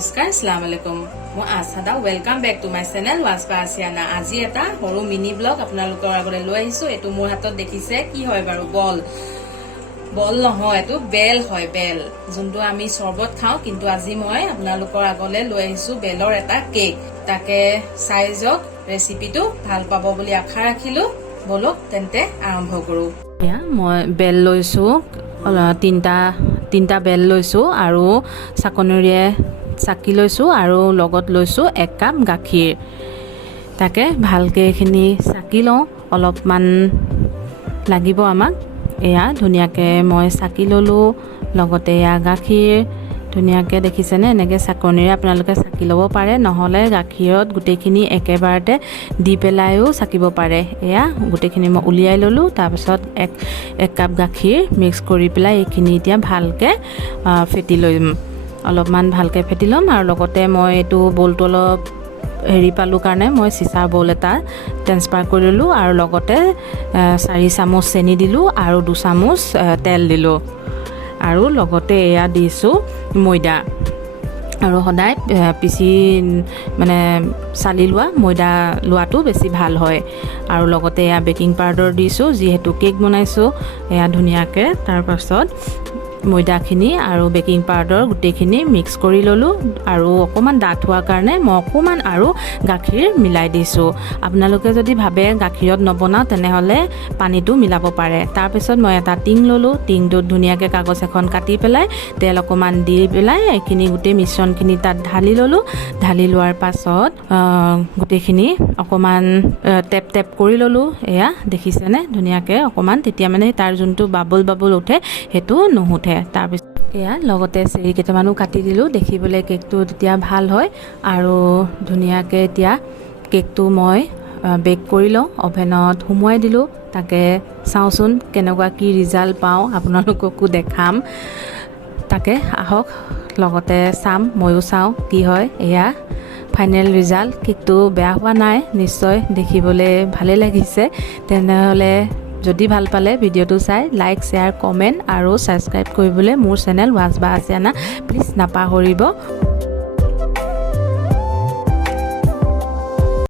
নমস্কাৰ আসসালামু আলাইকুম মই আছাদা welcome back to my channel ওয়াজ বা আসিয়ানা আজি এটা সৰু মিনি ব্লগ আপোনালোকৰ আগলৈ লৈ আহিছো এটো মোৰ হাতত দেখিছে কি হয় বাৰু বল নহয় এটো বেল হয় বেল যোনটো আমি শৰবত খাও কিন্তু আজি মই আপোনালোকৰ আগলৈ লৈ আহিছো বেলৰ এটা কেক তাকে সাইজক ৰেচিপিটো ভাল পাব বুলি আশা ৰাখিলো বলক তেন্তে আৰম্ভ কৰো মই বেল লৈছো তিনটা বেল লৈছো আৰু চাকনিৰে চাকি লৈছো আৰু লগত লৈছো 1 কাপ গাখীৰ তাকে ভালকে এখিনি চাকি লওঁ অলপমান লাগিব আমাক এয়া ধুনিয়াকে মই চাকি ললো লগতে এয়া গাখীৰ ধুনিয়াকে দেখিছেনে এনেকে চাকনিৰে আপোনালোকে চাকি ল'ব পাৰে নহলে গাখীৰত গুটেখিনি একেবাৰতে দি পেলাইও চাকিব পাৰে এয়া গুটেখিনি মই উলিয়াই ললো তাৰ পিছত 1 কাপ গাখীৰ মিক্স কৰি পেলাই এইখিনি এতিয়া ভালকে ফেটি লম অলপমান ভালকে ফেটি লম আৰু লগতে মই এটো বলটো অলপ হেৰি পালো কাৰণে মই চিচাৰ বল এটা ট্ৰান্সফাৰ কৰি ললো আৰু লগতে 4 চামুচ চেনি দিলো আৰু 2 চামুচ তেল দিলো আৰু লগতে এয়া দিছো ময়দা আৰু সদায় পিছি মানে চালি লোৱা ময়দা লোৱাটো বেছি ভাল হয় আৰু লগতে এয়া বেকিং পাউডাৰ দিছো যিহেতু কেক বনাইছো এয়া ধুনিয়াকে তাৰ পাছত ময়দাখিনি আৰু বেকিং পাউডাৰ গুটেখিনি মিক্স কৰি ললো আৰু অকমান ডাঠ হোৱাৰ কাৰণে মই অকমান আৰু গাখীৰ মিলাই দিছো আপোনালোকে যদি ভাবে গাখীৰত নবনাও তেনেহলে পানীটো মিলাব পাৰে তাৰ পিছত মই এটা টিং ললো টিংটোত ধুনিয়াকে কাগজ এখন কাটি পেলাই তেল অকমান দি পেলাই এইখিনি গুটে মিশ্ৰণখিনি তাত ঢালি ললো ঢালি লোৱাৰ পাছত গুটেখিনি অকমান টেপ কৰি ললো এয়া দেখিছেনে ধুনিয়াকে অকমান তেতিয়া মানে তাৰ যোনটো বাবল উঠে হেতু নুহুঠে তাৰ পিছত এয়া লগতে চেৰি কেইটামানো কাটি দিলো দেখিবলৈ কেকটো তেতিয়া ভাল হয় আৰু ধুনিয়াকে এতিয়া কেকটো মই বেক কৰি লওঁ অভেনত সুমুৱাই দিলো তাকে চাওচোন কেনেকুৱা কি ৰিজাল্ট পাওঁ আপোনালোককো দেখাম তাকে আহক লগতে চাম ময়ো চাওঁ কি হয় এয়া ফাইনেল ৰিজাল্ট কেকটো বেয়া হোৱা নাই নিশ্চয় দেখিবলৈ ভালে লাগিছে তেনেহলে যদি ভাল পালে ভিডিওটো চাই লাইক শেয়াৰ কমেন্ট আৰু সাবস্ক্ৰাইব কৰিবলৈ মোৰ চেনেল ওয়াজ বা আসিয়ানা প্লিজ নাপাহৰিব